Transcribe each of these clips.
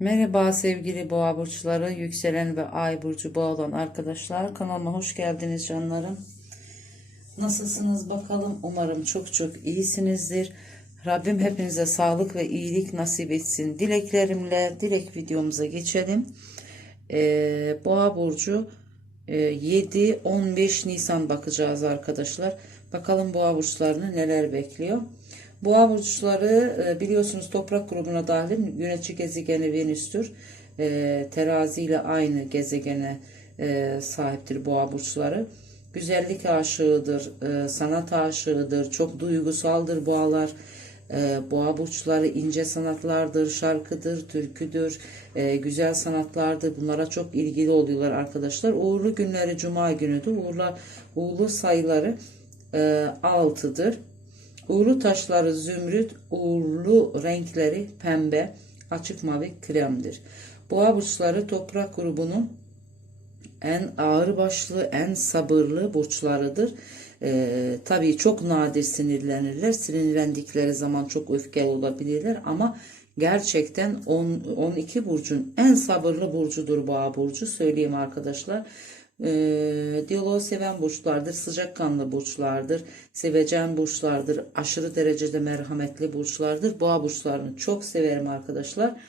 Merhaba sevgili boğa burçları, yükselen ve ay burcu boğa olan arkadaşlar. Kanalıma hoş geldiniz canlarım. Nasılsınız bakalım? Umarım çok çok iyisinizdir. Rabbim hepinize sağlık ve iyilik nasip etsin. Dileklerimle dilek videomuza geçelim. Ee, boğa burcu e, 7-15 Nisan bakacağız arkadaşlar. Bakalım boğa burçlarını neler bekliyor. Boğa burçları e, biliyorsunuz toprak grubuna dahil yönetici gezegeni Venüs'tür. E, terazi ile aynı gezegene e, sahiptir boğa burçları. Güzellik aşığıdır, e, sanat aşığıdır, çok duygusaldır boğalar. E, boğa burçları ince sanatlardır, şarkıdır, türküdür, e, güzel sanatlardır. Bunlara çok ilgili oluyorlar arkadaşlar. Uğurlu günleri cuma günüdür. Uğurlu, uğurlu sayıları e, 6'dır. Uğurlu taşları zümrüt, uğurlu renkleri pembe, açık mavi kremdir. Boğa burçları toprak grubunun en ağır başlı, en sabırlı burçlarıdır. Ee, tabii çok nadir sinirlenirler. Sinirlendikleri zaman çok öfkeli olabilirler ama gerçekten 10, 12 burcun en sabırlı burcudur boğa burcu söyleyeyim arkadaşlar. Ee, diyaloğu seven burçlardır, sıcakkanlı burçlardır, sevecen burçlardır, aşırı derecede merhametli burçlardır. Boğa burçlarını çok severim arkadaşlar.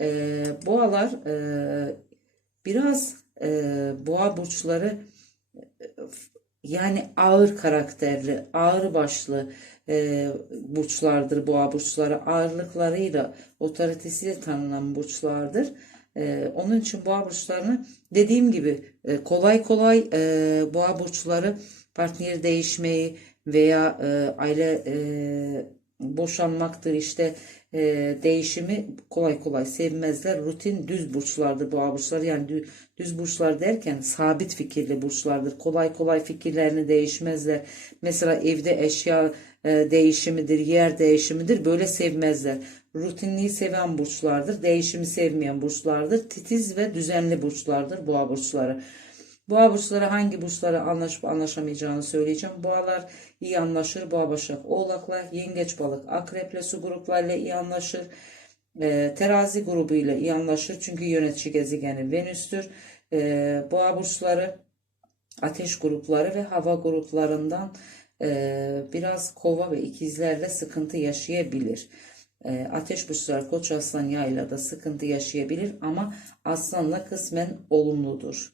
Ee, boğalar e, biraz e, boğa burçları e, yani ağır karakterli, ağır başlı e, burçlardır boğa burçları. Ağırlıklarıyla, otoritesiyle tanınan burçlardır. E, onun için boğa burçlarını dediğim gibi e, kolay kolay e, boğa burçları partner değişmeyi veya e, aile e, boşanmaktır işte değişimi kolay kolay sevmezler. Rutin düz burçlardır boğa burçları. Yani dü- düz burçlar derken sabit fikirli burçlardır. Kolay kolay fikirlerini değişmezler. Mesela evde eşya değişimidir, yer değişimidir. Böyle sevmezler. Rutinliği seven burçlardır. Değişimi sevmeyen burçlardır. Titiz ve düzenli burçlardır boğa burçları. Boğa burçları hangi burçlara anlaşıp anlaşamayacağını söyleyeceğim. Boğalar iyi anlaşır. Boğa başak, oğlaklar, yengeç balık, akreple su gruplarıyla iyi anlaşır. Ee, terazi grubuyla iyi anlaşır. Çünkü yönetici gezegeni Venüs'tür. Ee, boğa burçları ateş grupları ve hava gruplarından e, biraz kova ve ikizlerle sıkıntı yaşayabilir. E, ateş burçları koç aslan yayla da sıkıntı yaşayabilir ama aslanla kısmen olumludur.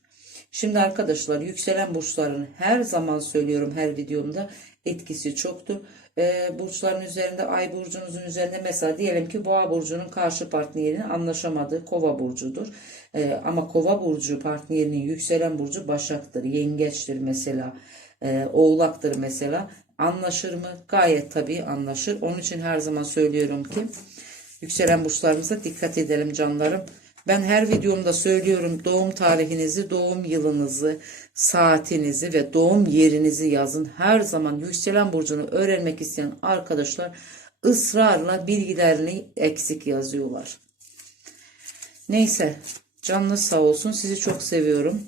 Şimdi arkadaşlar yükselen burçların her zaman söylüyorum her videomda etkisi çoktur. Ee, burçların üzerinde ay burcunuzun üzerinde mesela diyelim ki boğa burcunun karşı partnerinin anlaşamadığı kova burcudur. Ama kova burcu partnerinin yükselen burcu başaktır, yengeçtir mesela, ee, oğlaktır mesela. Anlaşır mı? Gayet tabii anlaşır. Onun için her zaman söylüyorum ki yükselen burçlarımıza dikkat edelim canlarım. Ben her videomda söylüyorum doğum tarihinizi, doğum yılınızı, saatinizi ve doğum yerinizi yazın. Her zaman yükselen burcunu öğrenmek isteyen arkadaşlar ısrarla bilgilerini eksik yazıyorlar. Neyse canlı sağ olsun sizi çok seviyorum.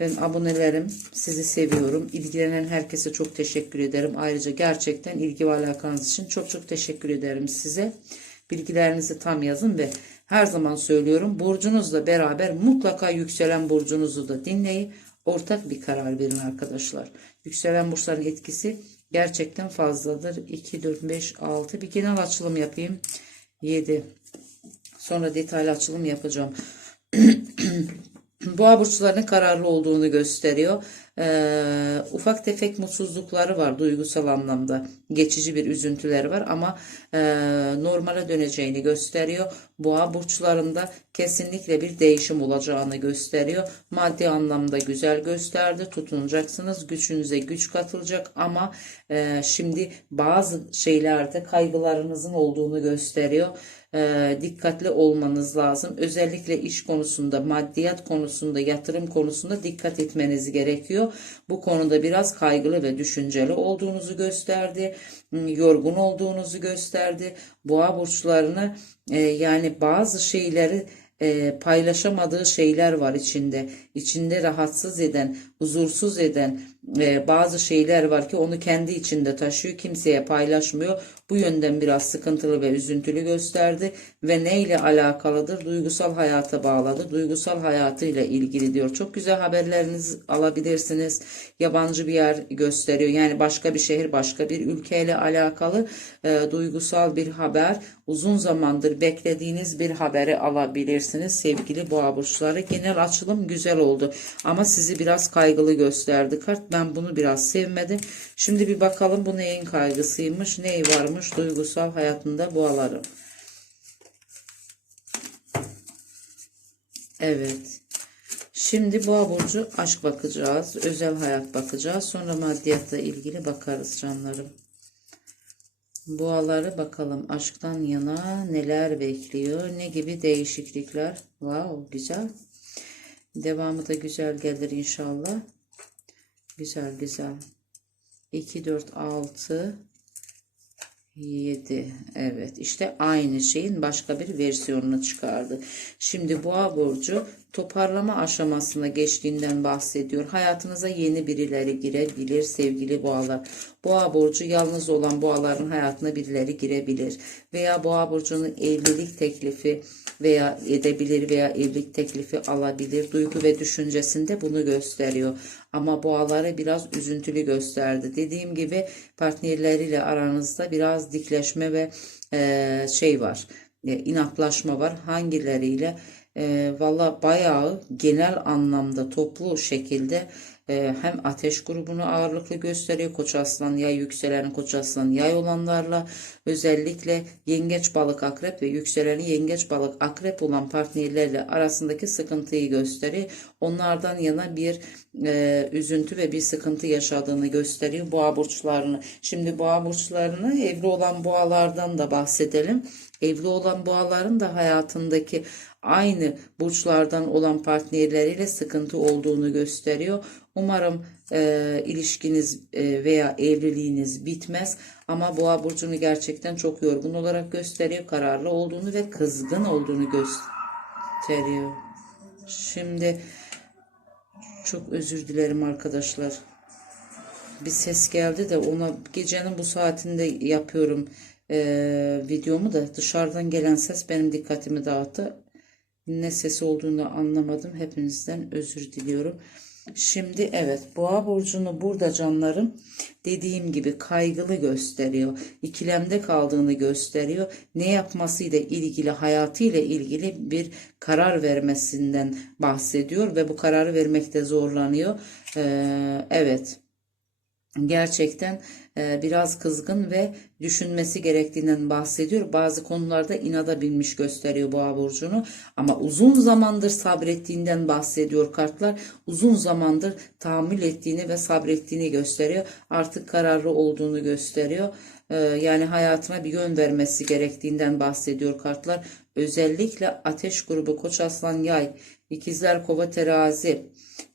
Ben abonelerim sizi seviyorum. İlgilenen herkese çok teşekkür ederim. Ayrıca gerçekten ilgi ve alakanız için çok çok teşekkür ederim size. Bilgilerinizi tam yazın ve her zaman söylüyorum burcunuzla beraber mutlaka yükselen burcunuzu da dinleyin. Ortak bir karar verin arkadaşlar. Yükselen burçların etkisi gerçekten fazladır. 2, 4, 5, 6 bir genel açılım yapayım. 7 sonra detaylı açılım yapacağım. Boğa burçlarının kararlı olduğunu gösteriyor. Ee, ufak tefek mutsuzlukları var duygusal anlamda. Geçici bir üzüntüleri var ama e, normale döneceğini gösteriyor. Boğa burçlarında kesinlikle bir değişim olacağını gösteriyor. Maddi anlamda güzel gösterdi. Tutunacaksınız. Gücünüze güç katılacak ama e, şimdi bazı şeylerde kaygılarınızın olduğunu gösteriyor e, dikkatli olmanız lazım. Özellikle iş konusunda, maddiyat konusunda, yatırım konusunda dikkat etmeniz gerekiyor. Bu konuda biraz kaygılı ve düşünceli olduğunuzu gösterdi. Yorgun olduğunuzu gösterdi. Boğa burçlarını e, yani bazı şeyleri e, paylaşamadığı şeyler var içinde. İçinde rahatsız eden huzursuz eden e, bazı şeyler var ki onu kendi içinde taşıyor, kimseye paylaşmıyor. Bu yönden biraz sıkıntılı ve üzüntülü gösterdi ve neyle alakalıdır? Duygusal hayata bağladı. Duygusal hayatıyla ilgili diyor. Çok güzel haberleriniz alabilirsiniz. Yabancı bir yer gösteriyor. Yani başka bir şehir, başka bir ülkeyle alakalı e, duygusal bir haber. Uzun zamandır beklediğiniz bir haberi alabilirsiniz sevgili boğa burçları. Genel açılım güzel oldu ama sizi biraz kaygılı gösterdi kart. Ben bunu biraz sevmedim. Şimdi bir bakalım bu neyin kaygısıymış, neyi varmış duygusal hayatında boğaların. Evet. Şimdi boğa burcu aşk bakacağız. Özel hayat bakacağız. Sonra maddiyatla ilgili bakarız canlarım. Boğaları bakalım aşktan yana neler bekliyor. Ne gibi değişiklikler. Wow güzel. Devamı da güzel gelir inşallah. Güzel güzel. 2, 4, 6, 7. Evet işte aynı şeyin başka bir versiyonunu çıkardı. Şimdi boğa burcu toparlama aşamasına geçtiğinden bahsediyor. Hayatınıza yeni birileri girebilir sevgili boğalar. Boğa burcu yalnız olan boğaların hayatına birileri girebilir. Veya boğa burcunun evlilik teklifi veya edebilir veya evlilik teklifi alabilir. Duygu ve düşüncesinde bunu gösteriyor. Ama boğaları biraz üzüntülü gösterdi. Dediğim gibi partnerleriyle aranızda biraz dikleşme ve şey var. E, inatlaşma var. Hangileriyle? E, Valla bayağı genel anlamda toplu şekilde e, hem ateş grubunu ağırlıklı gösteriyor. Koç aslan yay yükselen koç aslan yay olanlarla özellikle yengeç balık akrep ve yükseleni yengeç balık akrep olan partnerlerle arasındaki sıkıntıyı gösteriyor. Onlardan yana bir e, üzüntü ve bir sıkıntı yaşadığını gösteriyor boğa burçlarını. Şimdi boğa burçlarını evli olan boğalardan da bahsedelim. Evli olan boğaların da hayatındaki aynı burçlardan olan partnerleriyle sıkıntı olduğunu gösteriyor. Umarım e, ilişkiniz e, veya evliliğiniz bitmez ama boğa burcunu gerçekten çok yorgun olarak gösteriyor. Kararlı olduğunu ve kızgın olduğunu gösteriyor. Şimdi çok özür dilerim arkadaşlar. Bir ses geldi de ona gecenin bu saatinde yapıyorum e, videomu da dışarıdan gelen ses benim dikkatimi dağıttı. Ne sesi olduğunu anlamadım. Hepinizden özür diliyorum. Şimdi evet boğa burcunu burada canlarım dediğim gibi kaygılı gösteriyor. İkilemde kaldığını gösteriyor. Ne yapmasıyla ilgili hayatıyla ilgili bir karar vermesinden bahsediyor ve bu kararı vermekte zorlanıyor. Ee, evet gerçekten biraz kızgın ve düşünmesi gerektiğinden bahsediyor. Bazı konularda inada binmiş gösteriyor boğa burcunu ama uzun zamandır sabrettiğinden bahsediyor kartlar. Uzun zamandır tahammül ettiğini ve sabrettiğini gösteriyor. Artık kararlı olduğunu gösteriyor. E, yani hayatına bir yön vermesi gerektiğinden bahsediyor kartlar. Özellikle ateş grubu koç aslan yay ikizler kova terazi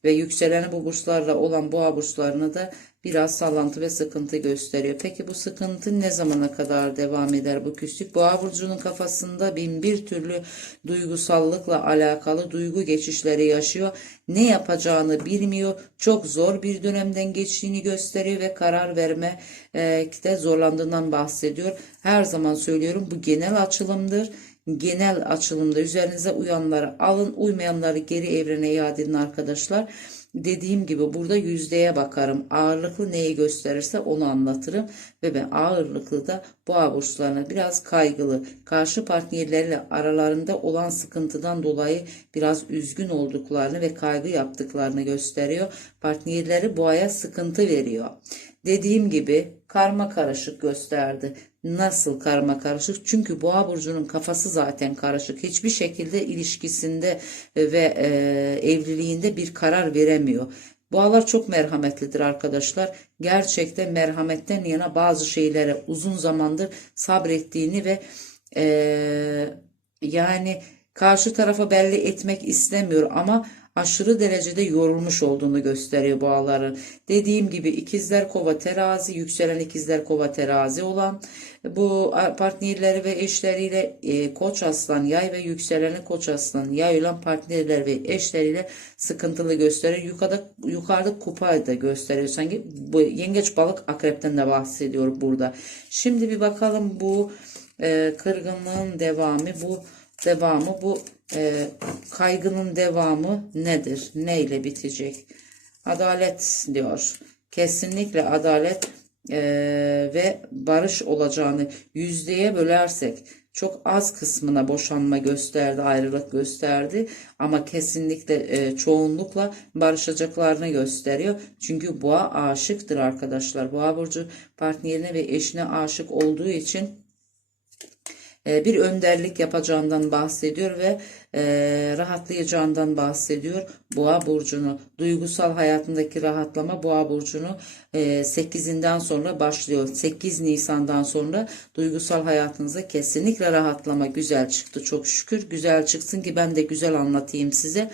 ve yükseleni bu burçlarla olan boğa burçlarını da biraz sallantı ve sıkıntı gösteriyor. Peki bu sıkıntı ne zamana kadar devam eder bu küslük? Boğa burcunun kafasında bin bir türlü duygusallıkla alakalı duygu geçişleri yaşıyor. Ne yapacağını bilmiyor. Çok zor bir dönemden geçtiğini gösteriyor ve karar verme e, de zorlandığından bahsediyor. Her zaman söylüyorum bu genel açılımdır genel açılımda üzerinize uyanları alın, uymayanları geri evrene iade edin arkadaşlar. Dediğim gibi burada yüzdeye bakarım. Ağırlıklı neyi gösterirse onu anlatırım. Ve ben ağırlıklı da boğa burçlarına biraz kaygılı, karşı partnerlerle aralarında olan sıkıntıdan dolayı biraz üzgün olduklarını ve kaygı yaptıklarını gösteriyor. Partnerleri boğaya sıkıntı veriyor. Dediğim gibi karma karışık gösterdi. Nasıl karma karışık? Çünkü boğa burcunun kafası zaten karışık. Hiçbir şekilde ilişkisinde ve e, evliliğinde bir karar veremiyor. Boğalar çok merhametlidir arkadaşlar. Gerçekten merhametten yana bazı şeylere uzun zamandır sabrettiğini ve e, yani karşı tarafa belli etmek istemiyor ama aşırı derecede yorulmuş olduğunu gösteriyor boğaların. Dediğim gibi ikizler kova terazi, yükselen ikizler kova terazi olan bu partnerleri ve eşleriyle e, koç aslan yay ve yükseleni koç aslan yay olan partnerler ve eşleriyle sıkıntılı gösteriyor. Yukarıda, yukarıda kupa da gösteriyor. Sanki bu yengeç balık akrepten de bahsediyor burada. Şimdi bir bakalım bu e, kırgınlığın devamı bu devamı bu e, kaygının devamı nedir? Neyle bitecek? Adalet diyor. Kesinlikle adalet e, ve barış olacağını yüzdeye bölersek çok az kısmına boşanma gösterdi, ayrılık gösterdi ama kesinlikle e, çoğunlukla barışacaklarını gösteriyor. Çünkü boğa aşıktır arkadaşlar. Boğa burcu partnerine ve eşine aşık olduğu için bir önderlik yapacağından bahsediyor ve e, rahatlayacağından bahsediyor. Boğa burcunu duygusal hayatındaki rahatlama Boğa burcunu e, 8'inden sonra başlıyor. 8 Nisan'dan sonra duygusal hayatınıza kesinlikle rahatlama güzel çıktı çok şükür. Güzel çıksın ki ben de güzel anlatayım size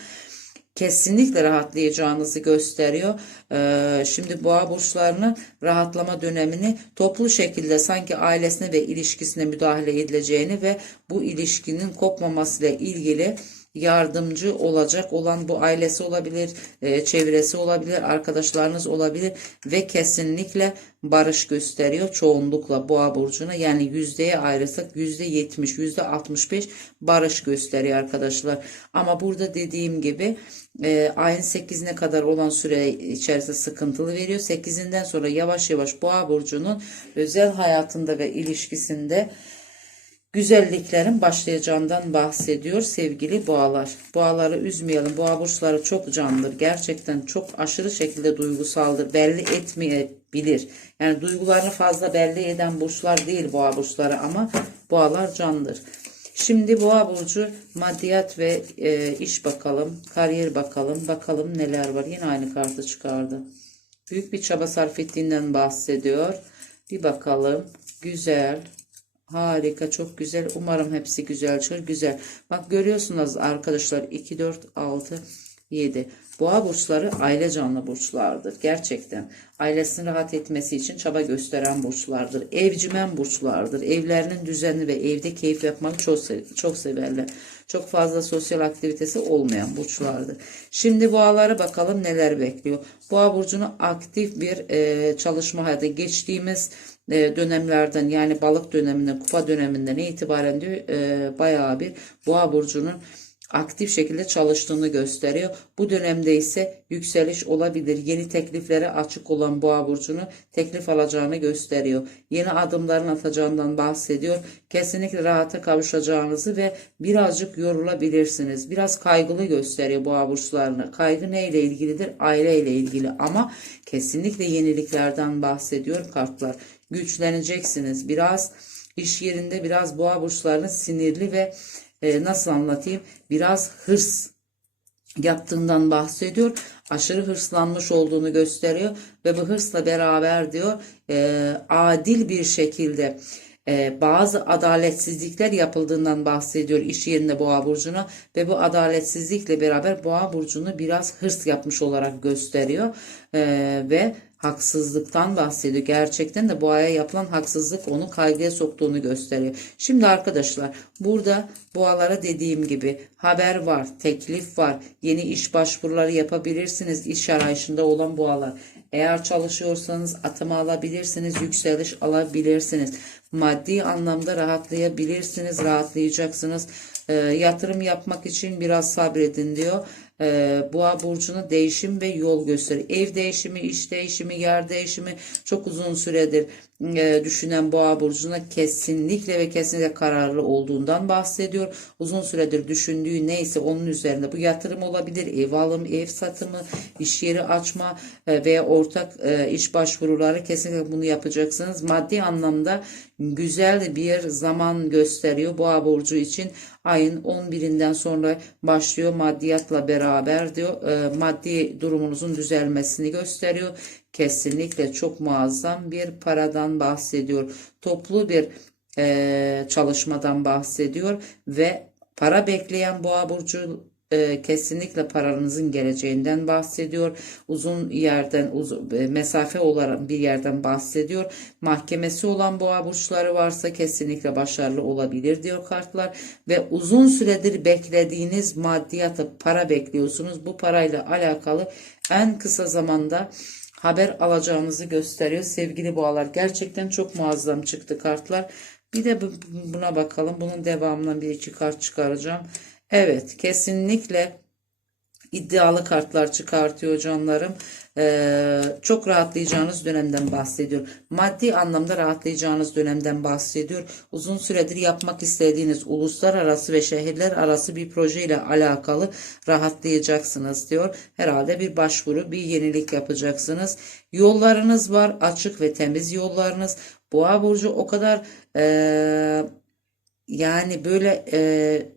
kesinlikle rahatlayacağınızı gösteriyor. Ee, şimdi boğa burçlarının rahatlama dönemini toplu şekilde sanki ailesine ve ilişkisine müdahale edileceğini ve bu ilişkinin kopmamasıyla ilgili yardımcı olacak olan bu ailesi olabilir, e, çevresi olabilir, arkadaşlarınız olabilir ve kesinlikle barış gösteriyor çoğunlukla boğa burcuna. Yani yüzdeye ayrılsak yüzde yetmiş yüzde altmış beş barış gösteriyor arkadaşlar. Ama burada dediğim gibi e, ayın 8'ine kadar olan süre içerisinde sıkıntılı veriyor. 8'inden sonra yavaş yavaş boğa burcunun özel hayatında ve ilişkisinde güzelliklerin başlayacağından bahsediyor sevgili boğalar. Boğaları üzmeyelim. Boğa burçları çok canlıdır. Gerçekten çok aşırı şekilde duygusaldır. Belli etmeyebilir. Yani duygularını fazla belli eden burçlar değil boğa burçları ama boğalar canlıdır. Şimdi boğa burcu maddiyat ve e, iş bakalım, kariyer bakalım, bakalım neler var. Yine aynı kartı çıkardı. Büyük bir çaba sarf ettiğinden bahsediyor. Bir bakalım. Güzel, Harika çok güzel. Umarım hepsi güzel çıkar. Güzel. Bak görüyorsunuz arkadaşlar 2, 4, 6, 7. Boğa burçları aile canlı burçlardır. Gerçekten ailesinin rahat etmesi için çaba gösteren burçlardır. Evcimen burçlardır. Evlerinin düzenli ve evde keyif yapmak çok, çok severler. Çok fazla sosyal aktivitesi olmayan burçlardır. Şimdi boğalara bakalım neler bekliyor. Boğa burcunu aktif bir e, çalışma hayatı geçtiğimiz e, dönemlerden yani balık döneminden kupa döneminden itibaren diyor e, bayağı bir boğa burcunun aktif şekilde çalıştığını gösteriyor. Bu dönemde ise yükseliş olabilir. Yeni tekliflere açık olan boğa burcunu teklif alacağını gösteriyor. Yeni adımların atacağından bahsediyor. Kesinlikle rahata kavuşacağınızı ve birazcık yorulabilirsiniz. Biraz kaygılı gösteriyor boğa burçlarını. Kaygı neyle ilgilidir? Aile ile ilgili ama kesinlikle yeniliklerden bahsediyor kartlar. Güçleneceksiniz. Biraz iş yerinde biraz boğa burçlarının sinirli ve e, nasıl anlatayım biraz hırs yaptığından bahsediyor. Aşırı hırslanmış olduğunu gösteriyor ve bu hırsla beraber diyor e, adil bir şekilde e, bazı adaletsizlikler yapıldığından bahsediyor iş yerinde boğa burcuna ve bu adaletsizlikle beraber boğa burcunu biraz hırs yapmış olarak gösteriyor e, ve haksızlıktan bahsediyor. Gerçekten de boğaya yapılan haksızlık onu kaygıya soktuğunu gösteriyor. Şimdi arkadaşlar burada boğalara dediğim gibi haber var, teklif var, yeni iş başvuruları yapabilirsiniz iş arayışında olan boğalar. Eğer çalışıyorsanız atama alabilirsiniz, yükseliş alabilirsiniz. Maddi anlamda rahatlayabilirsiniz, rahatlayacaksınız. E, yatırım yapmak için biraz sabredin diyor e, boğa burcuna değişim ve yol gösterir. Ev değişimi, iş değişimi, yer değişimi çok uzun süredir e, düşünen boğa burcuna kesinlikle ve kesinlikle kararlı olduğundan bahsediyor. Uzun süredir düşündüğü neyse onun üzerinde bu yatırım olabilir, ev alım, ev satımı, iş yeri açma e, veya ortak e, iş başvuruları kesinlikle bunu yapacaksınız. Maddi anlamda güzel bir zaman gösteriyor boğa burcu için. Ayın 11'inden sonra başlıyor maddiyatla beraber diyor. Maddi durumunuzun düzelmesini gösteriyor kesinlikle çok muazzam bir paradan bahsediyor. Toplu bir e, çalışmadan bahsediyor ve para bekleyen boğa burcu e, kesinlikle paranızın geleceğinden bahsediyor. Uzun yerden uzun, e, mesafe olarak bir yerden bahsediyor. Mahkemesi olan boğa burçları varsa kesinlikle başarılı olabilir diyor kartlar ve uzun süredir beklediğiniz maddiyatı para bekliyorsunuz. Bu parayla alakalı en kısa zamanda haber alacağınızı gösteriyor. Sevgili boğalar gerçekten çok muazzam çıktı kartlar. Bir de bu- buna bakalım. Bunun devamından bir iki kart çıkaracağım. Evet kesinlikle iddialı kartlar çıkartıyor canlarım. Ee, çok rahatlayacağınız dönemden bahsediyor. Maddi anlamda rahatlayacağınız dönemden bahsediyor. Uzun süredir yapmak istediğiniz uluslararası ve şehirler arası bir proje ile alakalı rahatlayacaksınız diyor. Herhalde bir başvuru, bir yenilik yapacaksınız. Yollarınız var, açık ve temiz yollarınız. Boğa burcu o kadar eee, yani böyle eee,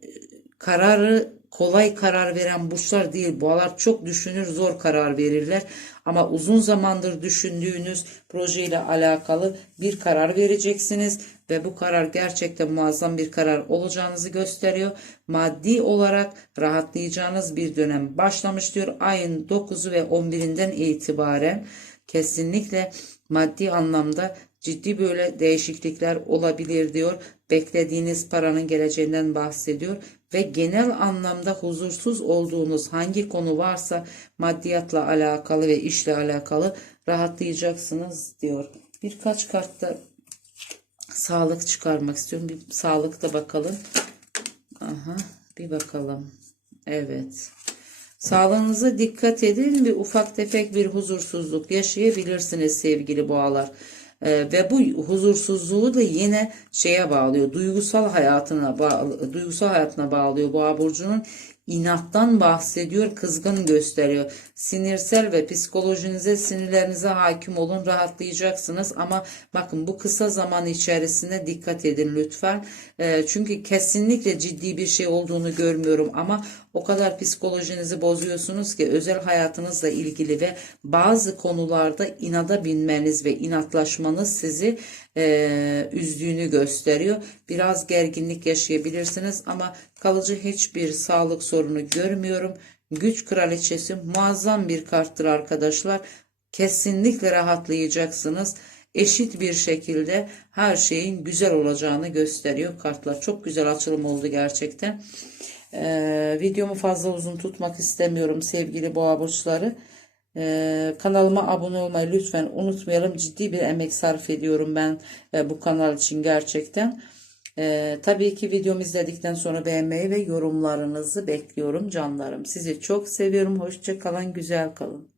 kararı kolay karar veren burçlar değil. Boğalar çok düşünür, zor karar verirler. Ama uzun zamandır düşündüğünüz projeyle alakalı bir karar vereceksiniz ve bu karar gerçekten muazzam bir karar olacağınızı gösteriyor. Maddi olarak rahatlayacağınız bir dönem başlamış diyor. Ayın 9'u ve 11'inden itibaren kesinlikle maddi anlamda ciddi böyle değişiklikler olabilir diyor. Beklediğiniz paranın geleceğinden bahsediyor ve genel anlamda huzursuz olduğunuz hangi konu varsa maddiyatla alakalı ve işle alakalı rahatlayacaksınız diyor. Birkaç kartta sağlık çıkarmak istiyorum. Bir sağlıkta bakalım. Aha, bir bakalım. Evet. Sağlığınıza dikkat edin ve ufak tefek bir huzursuzluk yaşayabilirsiniz sevgili boğalar. Ee, ve bu huzursuzluğu da yine şeye bağlıyor. Duygusal hayatına bağlı, duygusal hayatına bağlıyor boğa burcunun inattan bahsediyor, kızgın gösteriyor. Sinirsel ve psikolojinize, sinirlerinize hakim olun, rahatlayacaksınız. Ama bakın bu kısa zaman içerisinde dikkat edin lütfen. Ee, çünkü kesinlikle ciddi bir şey olduğunu görmüyorum ama o kadar psikolojinizi bozuyorsunuz ki özel hayatınızla ilgili ve bazı konularda inada binmeniz ve inatlaşmanız sizi e, üzdüğünü gösteriyor. Biraz gerginlik yaşayabilirsiniz ama kalıcı hiçbir sağlık sorunu görmüyorum. Güç kraliçesi muazzam bir karttır arkadaşlar. Kesinlikle rahatlayacaksınız. Eşit bir şekilde her şeyin güzel olacağını gösteriyor kartlar. Çok güzel açılım oldu gerçekten. Ee, videomu fazla uzun tutmak istemiyorum sevgili boğa burçları. Ee, kanalıma abone olmayı lütfen unutmayalım. Ciddi bir emek sarf ediyorum ben e, bu kanal için gerçekten. Ee, tabii ki videomu izledikten sonra beğenmeyi ve yorumlarınızı bekliyorum canlarım. Sizi çok seviyorum. Hoşça kalın, güzel kalın.